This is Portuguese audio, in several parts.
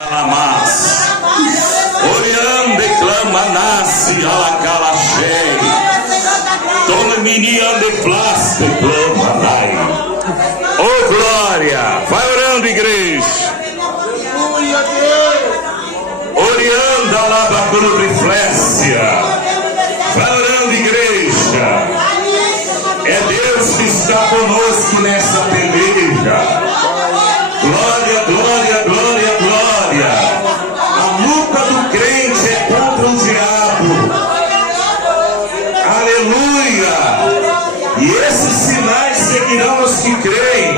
Alamas, Oriande clama nasce alacalaxei, Dona Miniande plaste clama nai. Oh glória, vai orando igreja. Orianda alabacurubriflécia, vai orando igreja. É Deus que está conosco nessa peleja. Glória, glória, glória, glória. A luta do crente é contra o diabo. Aleluia. E esses sinais seguirão os que creem.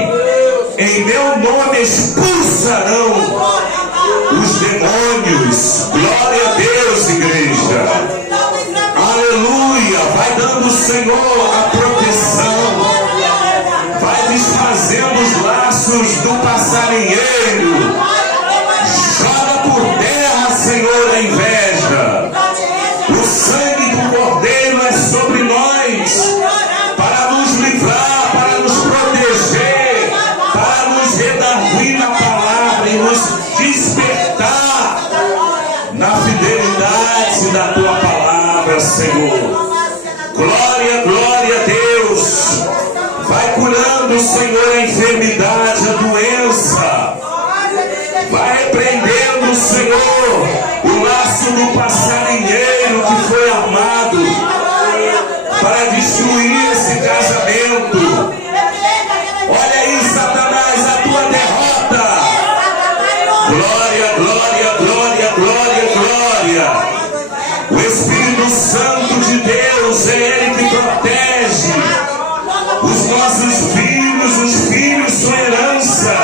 Em meu nome expulsarão os demônios. Glória a Deus, igreja. Aleluia. Vai dando o Senhor a proteção. Vai desfazendo os laços do passarinheiro. Joga por terra, Senhor, a inveja. O sangue do Cordeiro é sobre nós, para nos livrar, para nos proteger, para nos redarguir na palavra e nos despertar na fidelidade da Tua palavra, Senhor. Glória, glória a Deus. Vai curando, Senhor, a enfermidade, a doença. Vai repreendendo, Senhor, o laço do passarinheiro que foi armado para destruir esse casamento. Olha aí, Satanás, a tua derrota. Glória, glória, glória, glória, glória. O Espírito Santo de Deus é Ele que protege os nossos filhos. Os filhos são herança.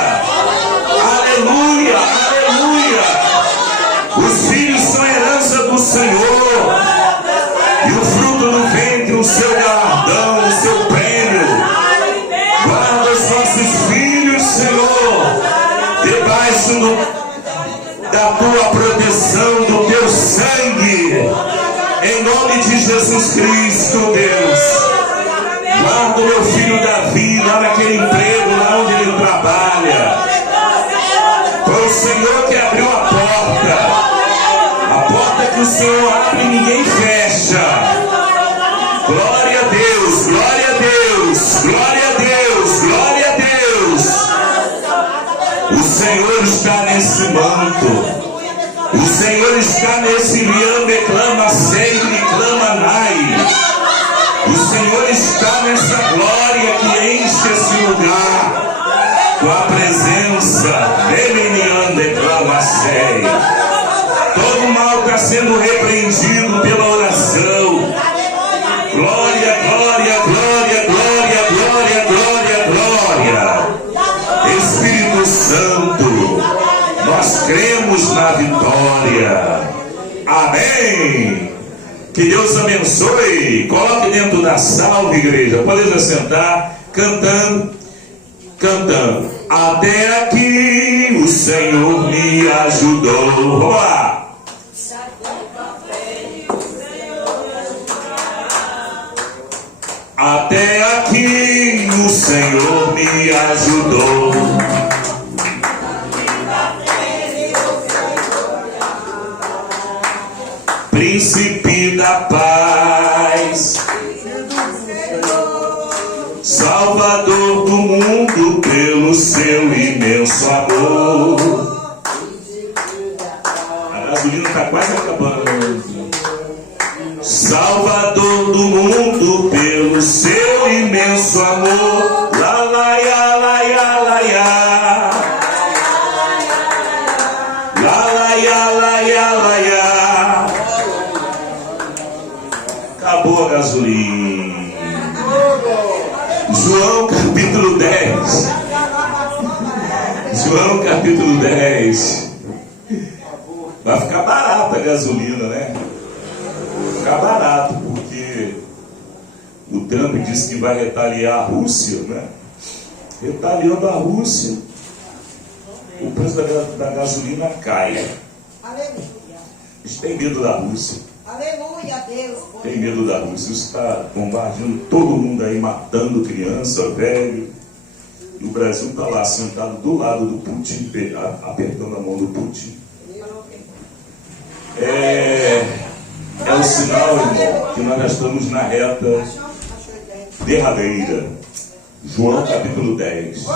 Aleluia, aleluia. Os filhos são herança do Senhor. E o fruto do ventre, o seu galardão, o seu prêmio. Guarda os nossos filhos, Senhor, debaixo da tua proteção, do teu sangue. Em nome de Jesus Cristo, Deus. Guarda o meu filho Davi lá naquele emprego, lá onde ele trabalha. Foi o Senhor que abriu a porta que o Senhor abre e ninguém fecha. Glória a Deus, glória a Deus, glória a Deus, glória a Deus. O Senhor está nesse manto. O Senhor está nesse liame, clama sempre, clama nai. O Senhor está nessa glória que enche esse lugar com a presença. Todo mal está sendo repreendido pela oração. Glória, glória, glória, glória, glória, glória, glória. Espírito Santo, nós cremos na vitória. Amém. Que Deus abençoe. Coloque dentro da salve, igreja. Pode assentar, cantando, cantando. Até aqui o Senhor me ajudou. Vamos lá. Até aqui o Senhor me ajudou. Príncipe da paz, Salvador do mundo pelo seu imenso amor. A gasolina está quase acabando. Salvador do mundo pelo seu imenso amor. Lá, lá, ya, lá, ya, lá, ya. Lá, lá, ya, lá, ya, lá, ya. Acabou a gasolina. João capítulo 10. João capítulo 10. Vai ficar barata a gasolina, né? Vai ficar barato, porque o Trump disse que vai retaliar a Rússia, né? Retaliando a Rússia, o preço da gasolina cai. A gente tem medo da Rússia. Aleluia, Deus. Tem medo da Rússia. Isso está bombardeando todo mundo aí, matando criança, velho. E o Brasil está lá sentado do lado do Putin, apertando a mão do Putin. É o sinal, irmão, que nós já estamos na reta derradeira. João capítulo 10.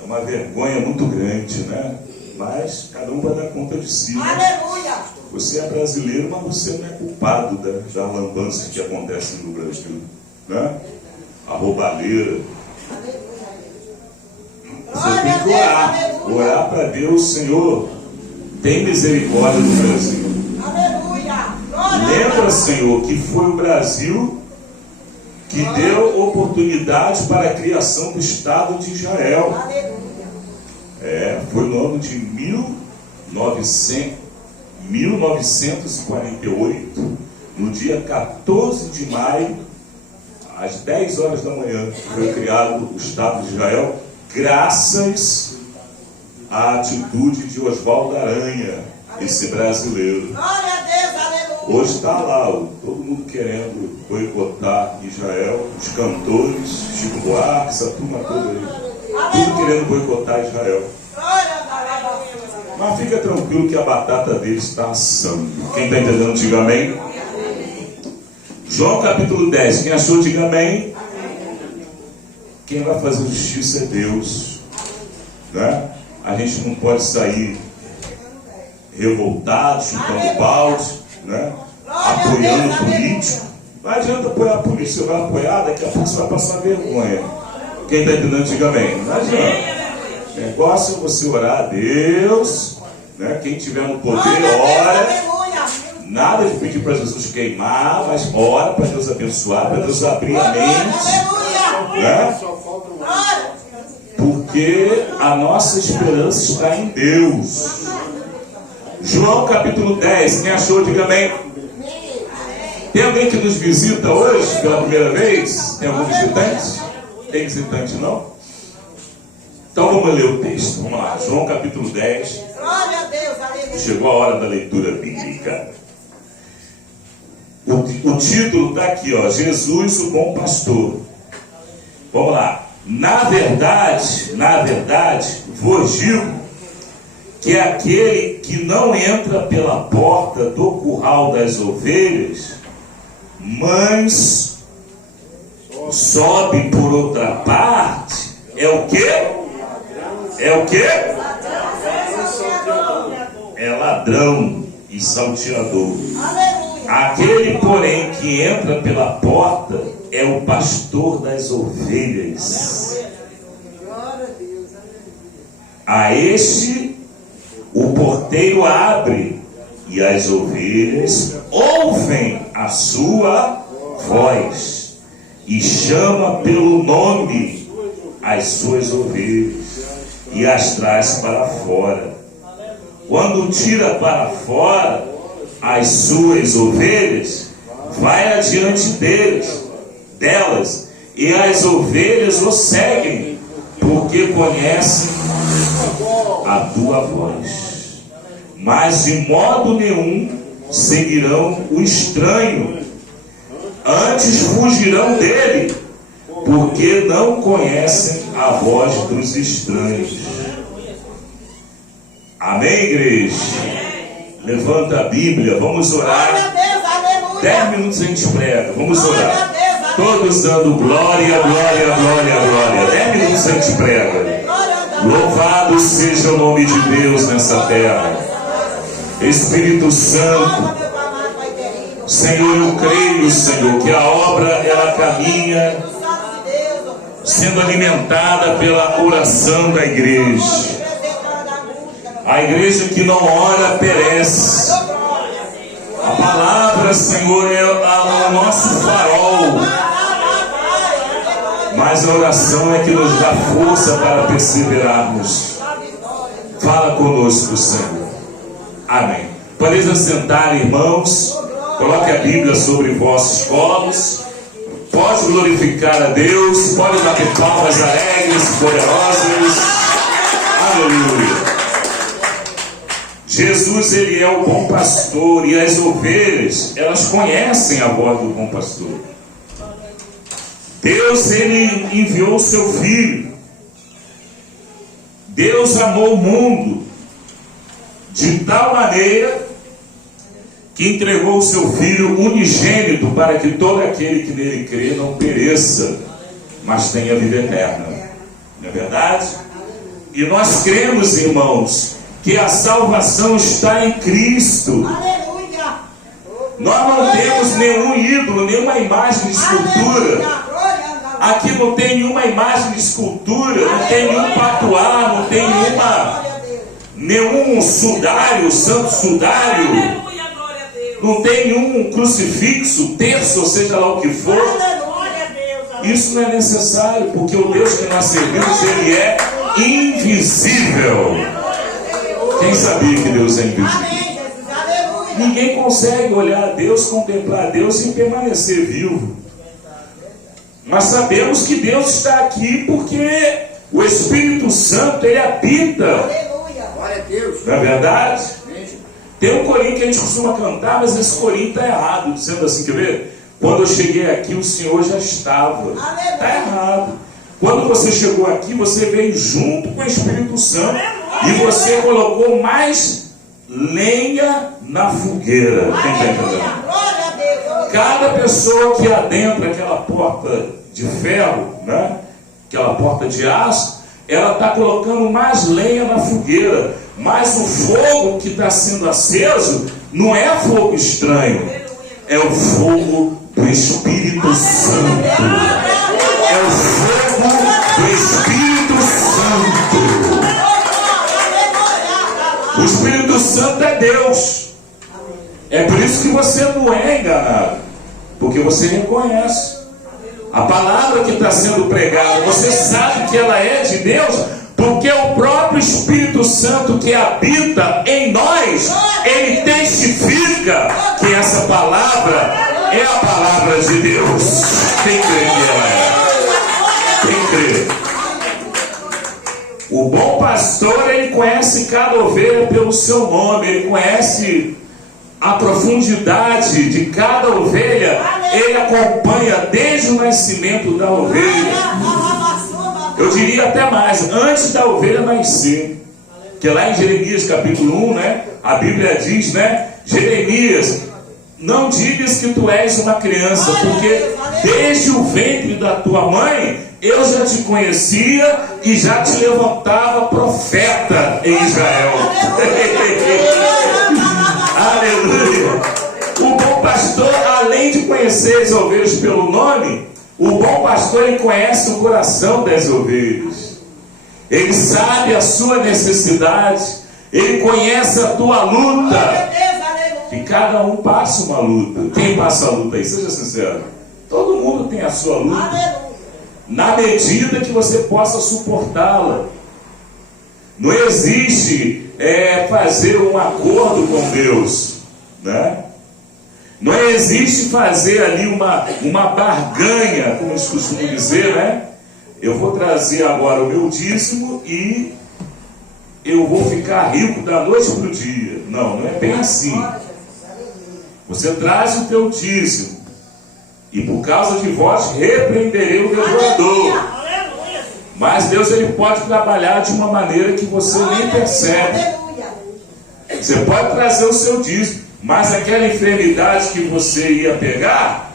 É uma vergonha muito grande, né? Mas cada um vai dar conta de si. Né? Aleluia! Você é brasileiro, mas você não é culpado da lambança que acontece no Brasil. Né? A roubalheira. Você tem que orar para Deus, Senhor, tem misericórdia do Brasil. Lembra, Senhor, que foi o Brasil que deu oportunidade para a criação do Estado de Israel. Foi no ano de 1948, no dia 14 de maio, às 10 horas da manhã, foi criado o Estado de Israel, graças à atitude de Oswaldo Aranha, esse brasileiro. Hoje está lá, todo mundo querendo boicotar Israel, os cantores, Chico Buarque, essa turma toda aí, tudo querendo boicotar Israel. Mas fica tranquilo que a batata deles está assando. Quem está entendendo, diga amém. João capítulo 10, quem achou, diga amém. Quem vai fazer justiça é Deus, né? A gente não pode sair revoltado, chutando balde, né? Apoiando político. Não adianta apoiar a polícia, você vai apoiar, daqui a pouco você vai passar vergonha. Quem está entendendo, diga amém. Não adianta. O negócio é você orar a Deus, né? Quem tiver no poder, ora. Nada de pedir para Jesus queimar, mas ora para Deus abençoar, para Deus abrir a mente, né? Porque a nossa esperança está em Deus. João capítulo 10, quem achou, diga amém. Tem alguém que nos visita hoje pela primeira vez? Tem algum visitante? Tem visitante não? Então vamos ler o texto, vamos lá. João capítulo 10. Chegou a hora da leitura bíblica. O título está aqui, ó, Jesus, o bom pastor. Vamos lá. Na verdade, vos digo que aquele que não entra pela porta do curral das ovelhas, mas sobe por outra parte, é o quê? É o quê? É ladrão e salteador. Aquele, porém, que entra pela porta é o pastor das ovelhas. A este o porteiro abre, e as ovelhas ouvem a sua voz, e chama pelo nome as suas ovelhas, e as traz para fora. Quando tira para fora as suas ovelhas, vai adiante delas, e as ovelhas o seguem, porque conhecem a tua voz. Mas de modo nenhum seguirão o estranho, antes fugirão dele, porque não conhecem a voz dos estranhos. Amém, igreja? Levanta a Bíblia, vamos orar. 10 minutos a gente prega, vamos orar. Todos dando glória, glória, glória, glória. 10 minutos a gente prega. Louvado seja o nome de Deus nessa terra. Espírito Santo, Senhor, eu creio, Senhor, que a obra ela caminha sendo alimentada pela oração da igreja. A igreja que não ora perece. A palavra, Senhor, é o nosso farol. Mas a oração é que nos dá força para perseverarmos. Fala conosco, Senhor. Amém. Podeis assentar, irmãos. Coloque a Bíblia sobre vossos colos. Pode glorificar a Deus. Pode bater palmas alegres, poderosas. Aleluia. Jesus, ele é o bom pastor, e as ovelhas, elas conhecem a voz do bom pastor. Deus, ele enviou o seu Filho. Deus amou o mundo de tal maneira que entregou o seu Filho unigênito para que todo aquele que nele crê não pereça, mas tenha vida eterna. Não é verdade? E nós cremos, irmãos, que a salvação está em Cristo. Aleluia. Nós não temos nenhum ídolo, nenhuma imagem de escultura. Aqui não tem nenhuma imagem de escultura, não tem nenhum patuá, não tem nenhum sudário, santo sudário, não tem nenhum crucifixo, terço, ou seja lá o que for. Isso não é necessário, porque o Deus que nós servimos, Ele é invisível. Quem sabia que Deus é invisível? Ninguém consegue olhar a Deus, contemplar a Deus e permanecer vivo. Nós sabemos que Deus está aqui porque o Espírito Santo, Ele habita. Glória a Deus. Não é verdade? Tem um corinho que a gente costuma cantar, mas esse corinho está errado. Dizendo assim, quer ver? Quando eu cheguei aqui, o Senhor já estava. Está errado. Quando você chegou aqui, você veio junto com o Espírito Santo. E você colocou mais lenha na fogueira. Quem está entendendo? Cada pessoa que adentra aquela porta de ferro, né? Aquela porta de aço, ela está colocando mais lenha na fogueira. Mas o fogo que está sendo aceso não é fogo estranho, é o fogo do Espírito Santo. É o fogo do Espírito Santo. O Espírito Santo é Deus. É por isso que você não é enganado, porque você reconhece a palavra que está sendo pregada. Você sabe que ela é de Deus, porque o próprio Espírito Santo que habita em nós, ele testifica que essa palavra é a palavra de Deus. Quem crê que ela é? Quem crê? O bom pastor, ele conhece cada ovelha pelo seu nome, ele conhece a profundidade de cada ovelha, ele acompanha desde o nascimento da ovelha. Eu diria até mais, antes da ovelha nascer. Que lá em Jeremias capítulo 1, né, a Bíblia diz, né, Jeremias, não digas que tu és uma criança, porque desde o ventre da tua mãe, eu já te conhecia e já te levantava profeta em Israel. Aleluia! O bom pastor, além de conhecer as ovelhas pelo nome, o bom pastor, ele conhece o coração das ovelhas. Ele sabe a sua necessidade. Ele conhece a tua luta. E cada um passa uma luta. Quem passa a luta aí? Seja sincero. Todo mundo tem a sua luta. Na medida que você possa suportá-la. Não existe fazer um acordo com Deus, né? Não existe fazer ali uma barganha, como eles costumam dizer, né? Eu vou trazer agora o meu dízimo e eu vou ficar rico da noite para o dia. Não, não é bem assim. Você traz o teu dízimo e por causa de vós repreenderei o devorador. Mas Deus, ele pode trabalhar de uma maneira que você nem percebe. Você pode trazer o seu dízimo, mas aquela enfermidade que você ia pegar,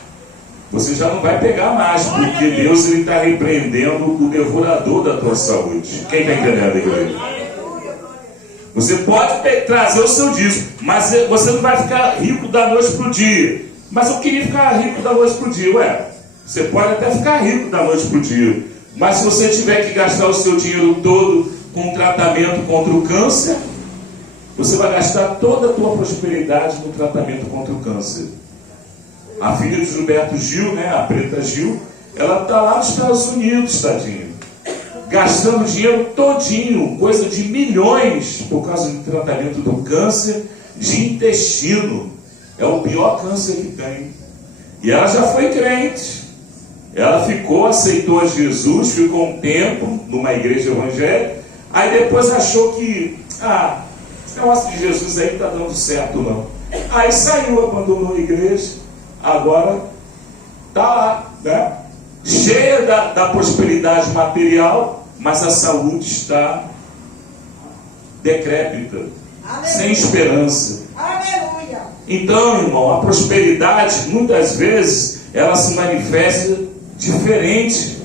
você já não vai pegar mais, porque Deus, ele está repreendendo o devorador da tua saúde. Quem está entendendo, igreja? Você pode trazer o seu dízimo, mas você não vai ficar rico da noite para o dia. Mas eu queria ficar rico da noite para o dia. Ué, você pode até ficar rico da noite para o dia, mas se você tiver que gastar o seu dinheiro todo com tratamento contra o câncer, você vai gastar toda a tua prosperidade no tratamento contra o câncer. A filha de Gilberto Gil, né, a Preta Gil, ela está lá nos Estados Unidos, tadinha, gastando dinheiro todinho, coisa de milhões, por causa do tratamento do câncer de intestino. É o pior câncer que tem. E ela já foi crente. Ela aceitou a Jesus, ficou um tempo numa igreja evangélica, aí depois achou que, esse negócio de Jesus aí não está dando certo não. Aí saiu, abandonou a igreja, agora está lá, né? Cheia da prosperidade material, mas a saúde está decrépita. sem esperança. Aleluia. Então, irmão, a prosperidade, muitas vezes, ela se manifesta diferente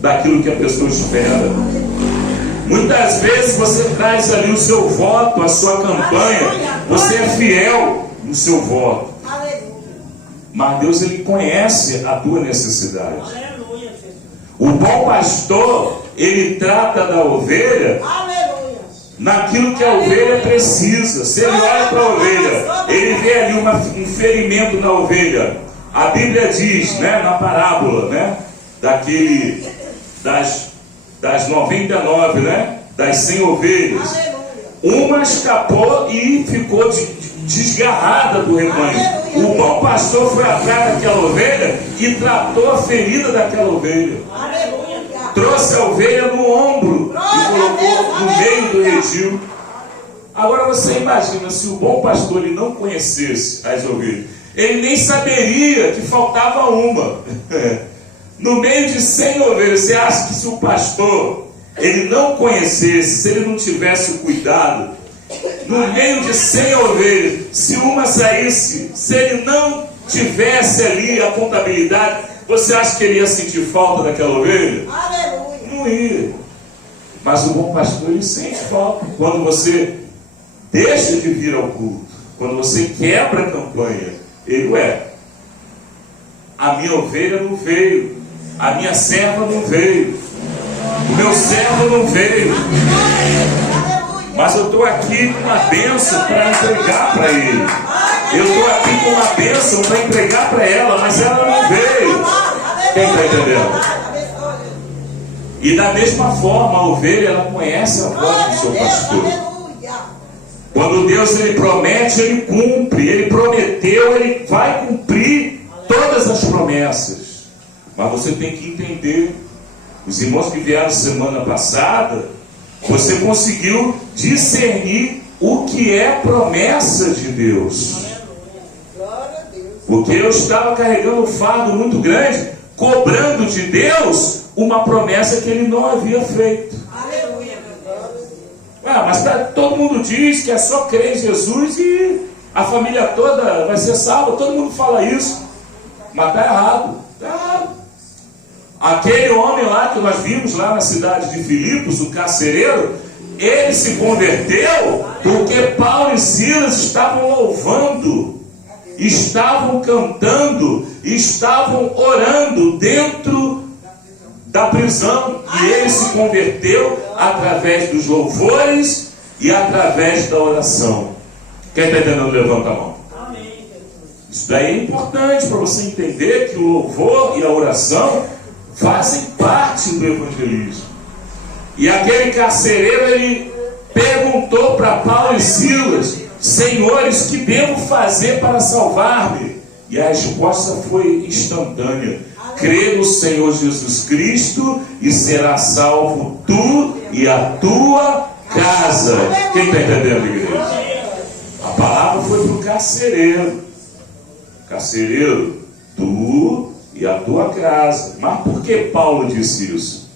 daquilo que a pessoa espera. Muitas vezes você traz ali o seu voto, a sua campanha, você é fiel no seu voto. Mas Deus, Ele conhece a tua necessidade. O bom pastor, ele trata da ovelha naquilo que a ovelha precisa. Se ele olha para a ovelha, ele vê ali um ferimento na ovelha. A Bíblia diz, né, na parábola, né, das 99, né, das 100 ovelhas, uma escapou e ficou desgarrada do rebanho. O bom pastor foi atrás daquela ovelha e tratou a ferida daquela ovelha. Trouxe a ovelha no ombro e colocou no meio do redil. Agora você imagina, se o bom pastor ele não conhecesse as ovelhas, ele nem saberia que faltava uma. No meio de 100 ovelhas, você acha que se o pastor ele não conhecesse, se ele não tivesse o cuidado, no meio de 100 ovelhas, se uma saísse, se ele não tivesse ali a contabilidade, você acha que ele ia sentir falta daquela ovelha? Aleluia. Não ia. Mas o bom pastor, ele sente falta. Quando você deixa de vir ao culto, quando você quebra a campanha, ele a minha ovelha não veio, a minha serva não veio, o meu servo não veio, mas eu estou aqui com uma bênção para entregar para ele. Eu estou aqui com uma bênção para entregar para ela, mas ela não veio. Quem está entendendo? E da mesma forma, a ovelha, ela conhece a voz do seu pastor. Quando Deus ele promete, ele cumpre. Ele prometeu, ele vai cumprir todas as promessas. Mas você tem que entender. Os irmãos que vieram semana passada, você conseguiu discernir o que é promessa de Deus. Porque eu estava carregando um fardo muito grande, cobrando de Deus uma promessa que Ele não havia feito. Mas todo mundo diz que é só crer em Jesus e a família toda vai ser salva. Todo mundo fala isso. Mas está errado. Está errado. Aquele homem lá que nós vimos lá na cidade de Filipos, o carcereiro, ele se converteu porque Paulo e Silas estavam louvando, estavam cantando, estavam orando dentro da prisão. E ele se converteu através dos louvores e através da oração. Quem está entendendo, levanta a mão. Isso daí é importante para você entender que o louvor e a oração fazem parte do evangelismo. E aquele carcereiro, ele perguntou para Paulo e Silas: senhores, que devo fazer para salvar-me? E a resposta foi instantânea: crê no Senhor Jesus Cristo e será salvo tu e a tua casa. Quem está entendendo, igreja? A palavra foi para o carcereiro. Carcereiro, tu e a tua casa. Mas por que Paulo disse isso?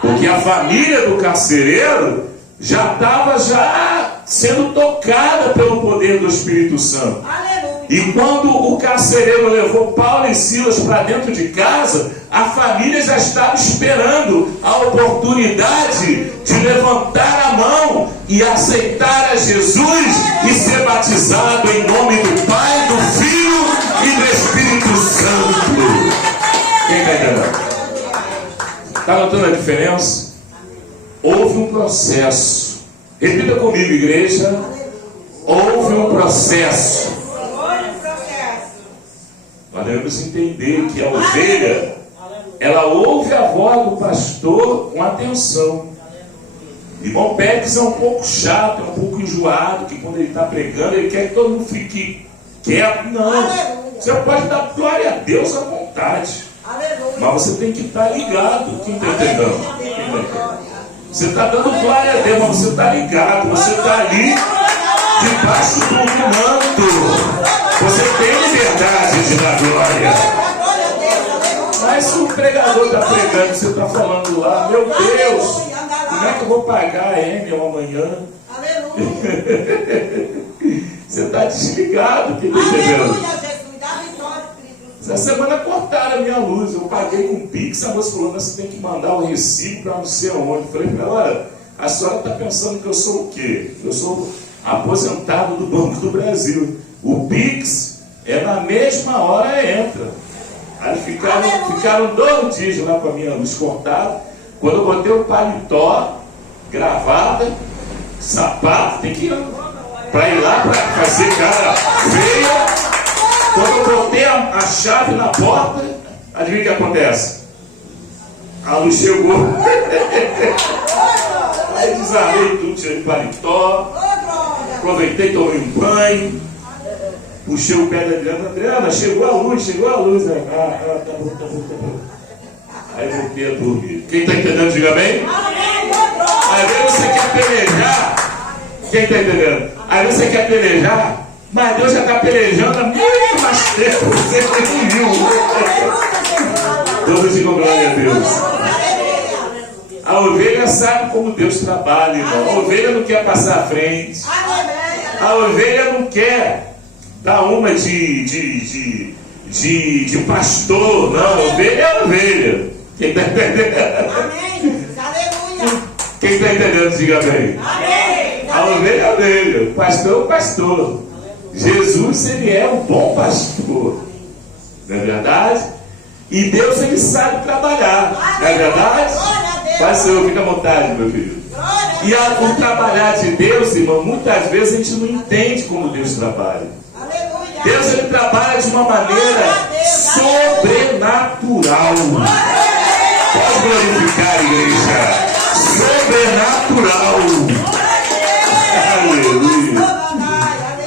Porque a família do carcereiro já estava sendo tocada pelo poder do Espírito Santo. E quando o carcereiro levou Paulo e Silas para dentro de casa, a família já estava esperando a oportunidade de levantar a mão e aceitar a Jesus e ser batizado em nome do Pai, do Filho e do Espírito Santo. Quem está entendendo? Está notando a diferença? Houve um processo. Repita comigo, igreja. Houve um processo. Nós devemos entender que a ovelha, ela ouve a voz do pastor com atenção. Irmão Pérez é um pouco chato, é um pouco enjoado, que quando ele está pregando, ele quer que todo mundo fique quieto. Não, você pode dar glória a Deus à vontade, mas você tem que estar ligado. Quem está entendendo? Você está dando glória a Deus, mas você está ligado, você está ali debaixo do manto. Você tem liberdade de dar glória. Mas se o pregador está pregando, você está falando lá: meu Deus, como é que eu vou pagar a Emily amanhã? Você está desligado, quem está entendendo? Aleluia, Jesus. Dá vitória, Cristo. Essa semana cortaram a minha luz. Eu paguei com Pix. A moça falou: você tem que mandar o recibo para não sei aonde. Eu falei para ela: olha, a senhora está pensando que eu sou o quê? Eu sou aposentado do Banco do Brasil. O Pix na mesma hora entra. Aí ficaram 2 dias lá com a minha luz cortada. Quando eu botei o paletó, gravata, sapato, tem que ir para ir lá para fazer cara feia. Quando eu botei a chave na porta, adivinha o que acontece? A luz chegou. Aí desarmei tudo, tirei paletó, aproveitei, tomei um banho, puxei o pé da Adriana. Adriana, chegou a luz. Tá bom. Aí voltei a dormir. Quem está entendendo, diga bem. Às vezes você quer pelejar. Quem está entendendo? Às vezes você quer pelejar, mas Deus já está pelejando há muito mais tempo. Você nem viu. Todos digam glória a Deus. A ovelha sabe como Deus trabalha, irmão. A ovelha não quer passar à frente. A ovelha não quer dar uma de pastor. Não, a ovelha é ovelha. Quem está entendendo? Amém, Jesus. Aleluia. Quem está entendendo, diga bem. Amém. A ovelha é a ovelha, o pastor é o pastor. Jesus, ele é o bom pastor. Não é verdade? E Deus, ele sabe trabalhar. Não é verdade? Faz o Senhor, fica à vontade, meu filho. E o trabalhar de Deus, irmão, muitas vezes a gente não entende como Deus trabalha. Deus, ele trabalha de uma maneira sobrenatural. Pode glorificar, igreja. Sobrenatural. Aleluia.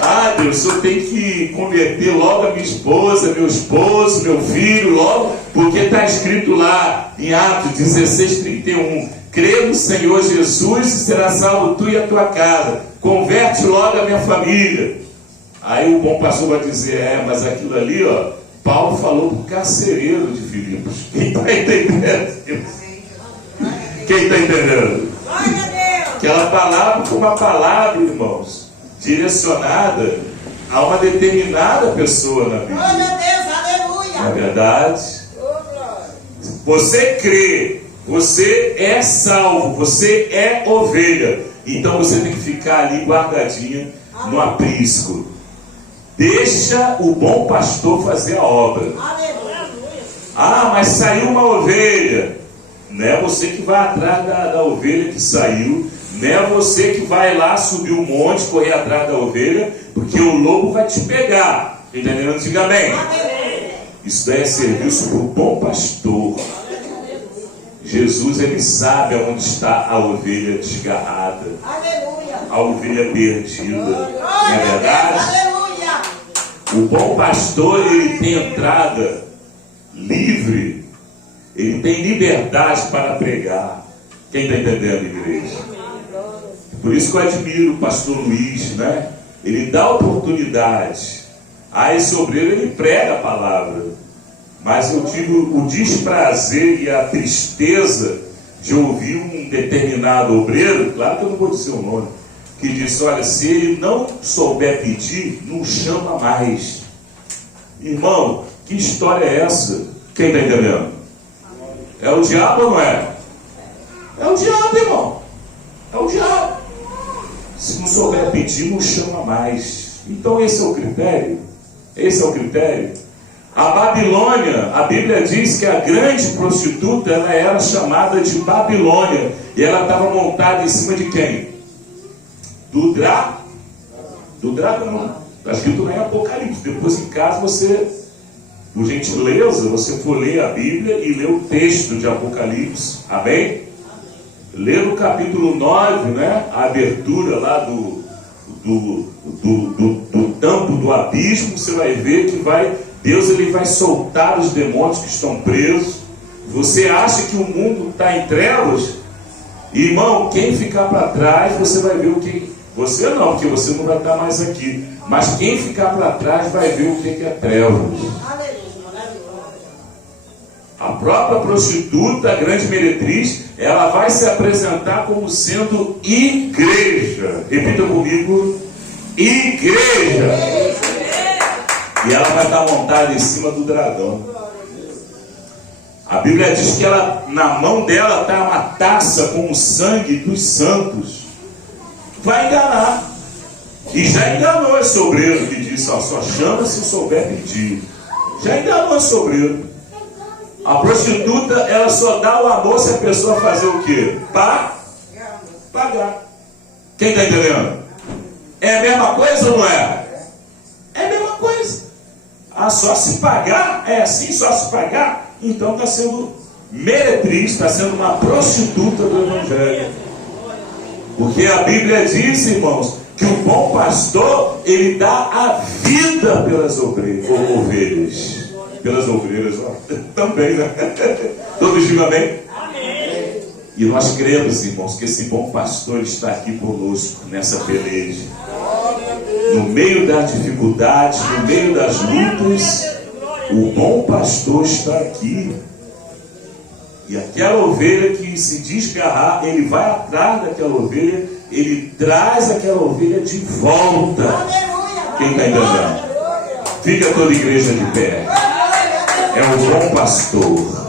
Ah, Deus, o Senhor tem que converter logo a minha esposa, meu esposo, meu filho, logo, porque está escrito lá em Atos 16:31. Crê no Senhor Jesus e será salvo tu e a tua casa. Converte logo a minha família. Aí o bom pastor vai dizer: mas aquilo ali, ó, Paulo falou para o carcereiro de Filipos. Quem está entendendo? Quem está entendendo? Aquela palavra foi uma palavra, irmãos, direcionada a uma determinada pessoa na Bíblia. Não é verdade? Você crê, você é salvo, você é ovelha. Então você tem que ficar ali guardadinha no aprisco. Deixa o bom pastor fazer a obra. Ah, mas saiu uma ovelha. Não é você que vai atrás da ovelha que saiu. Não é você que vai lá subir o monte, correr atrás da ovelha, porque o lobo vai te pegar. Entendendo? Diga bem. Isso daí é serviço para o bom pastor. Jesus, ele sabe aonde está a ovelha desgarrada, a ovelha perdida. Não é verdade? O bom pastor, ele tem entrada livre, ele tem liberdade para pregar. Quem está entendendo, igreja? Por isso que eu admiro o pastor Luiz, né? Ele dá oportunidade a esse obreiro, ele prega a palavra. Mas eu tive o desprazer e a tristeza de ouvir um determinado obreiro, claro que eu não vou dizer o nome, que disse: olha, se ele não souber pedir, não chama mais. Irmão, que história é essa? Quem está entendendo? É o diabo ou não é? É o diabo, irmão. É o diabo. Se não souber pedir, não chama mais. Então esse é o critério. Esse é o critério. A Babilônia, a Bíblia diz que a grande prostituta, ela era chamada de Babilônia. E ela estava montada em cima de quem? Do dragão. Está escrito lá em Apocalipse. Depois em casa você, por gentileza, você for ler a Bíblia e ler o texto de Apocalipse. Amém? Lê no capítulo 9, né? A abertura lá do tampo do abismo. Você vai ver que Deus, ele vai soltar os demônios que estão presos. Você acha que o mundo está em trevas? Irmão, quem ficar para trás, você vai ver o que... Você não, porque você não vai estar mais aqui. Mas quem ficar para trás vai ver o que é trevas. A própria prostituta, a grande meretriz, ela vai se apresentar como sendo igreja. Repita comigo: igreja. E ela vai estar montada em cima do dragão. A Bíblia diz que ela, na mão dela está uma taça com o sangue dos santos. Vai enganar. E já enganou esse obreiro que disse: ó, só chama se souber pedir. Já enganou esse obreiro. A prostituta, ela só dá o amor se a pessoa fazer o quê? Pagar. Quem está entendendo? É a mesma coisa ou não é? É a mesma coisa. Ah, só se pagar? É assim, só se pagar? Então está sendo meretriz, está sendo uma prostituta do Evangelho. Porque a Bíblia diz, irmãos, que o bom pastor, ele dá a vida pelas ovelhas. Pelas ovelhas, ó. Também, né? Todos digam amém? Amém. E nós cremos, irmãos, que esse bom pastor está aqui conosco nessa peleja. No meio da dificuldade, no meio das lutas, o bom pastor está aqui. E aquela ovelha que se desgarrar, ele vai atrás daquela ovelha, ele traz aquela ovelha de volta. Quem está entendendo? Fica toda a igreja de pé. É o bom pastor.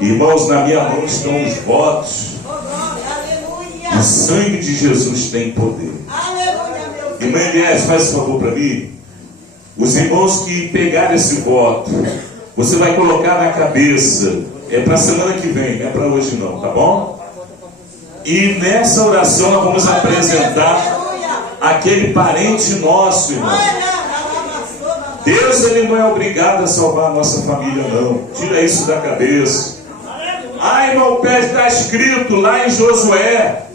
Irmãos, na minha mão estão os votos. O sangue de Jesus tem poder. Irmã Elias, faz esse favor para mim. Os irmãos que pegaram esse voto, você vai colocar na cabeça. É para a semana que vem, não é para hoje não, tá bom? E nessa oração nós vamos apresentar aquele parente nosso, irmão. Deus, ele não é obrigado a salvar a nossa família, não. Tira isso da cabeça. Ah, irmão, está escrito lá em Josué,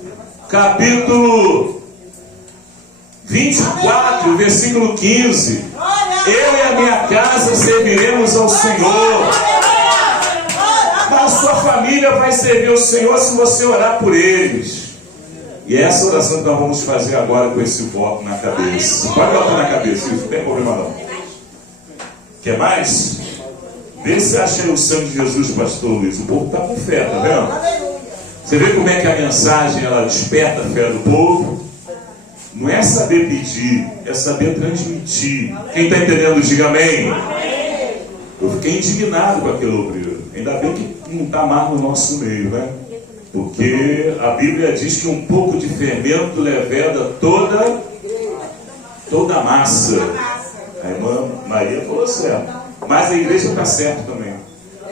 capítulo 24, versículo 15. Eu e a minha casa serviremos ao Senhor. Mas a sua família vai servir ao Senhor se você orar por eles. E é essa oração que nós vamos fazer agora com esse voto na cabeça. Pode botar na cabeça, isso não tem problema não. Quer mais? Vê se acha o sangue de Jesus, pastor Luiz. O povo está com fé, tá vendo? Você vê como é que a mensagem ela desperta a fé do povo? Não é saber pedir, é saber transmitir. Quem está entendendo, diga amém. Eu fiquei indignado com aquele obreiro. Ainda bem que não está mais no nosso meio, né? Porque a Bíblia diz que um pouco de fermento leveda toda a massa. A irmã Maria falou certo. Mas a igreja está certa também.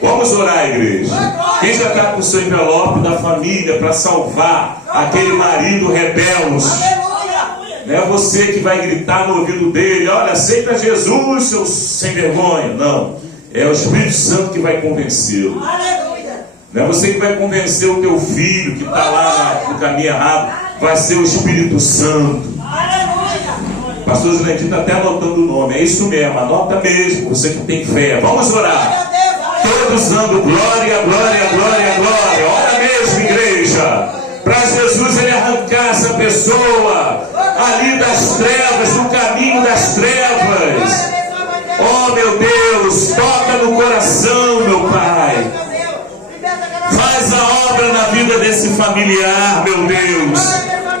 Vamos orar, igreja. Quem já está com o seu envelope da família para salvar aquele marido rebelde? Não é você que vai gritar no ouvido dele: olha, aceita Jesus, seu sem vergonha. Não. É o Espírito Santo que vai convencê-lo. Não é você que vai convencer o teu filho que está lá no caminho errado. Vai ser o Espírito Santo. Pastor Jurandir está até anotando o nome. É isso mesmo, anota mesmo. Você que tem fé. Vamos orar. Todos dando glória, glória, glória, glória. Ora mesmo, igreja. Para Jesus ele arrancar essa pessoa ali das trevas, do caminho das trevas. Oh meu Deus, toca no coração, meu Pai. Faz a obra na vida desse familiar, meu Deus,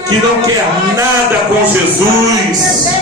que não quer nada com Jesus.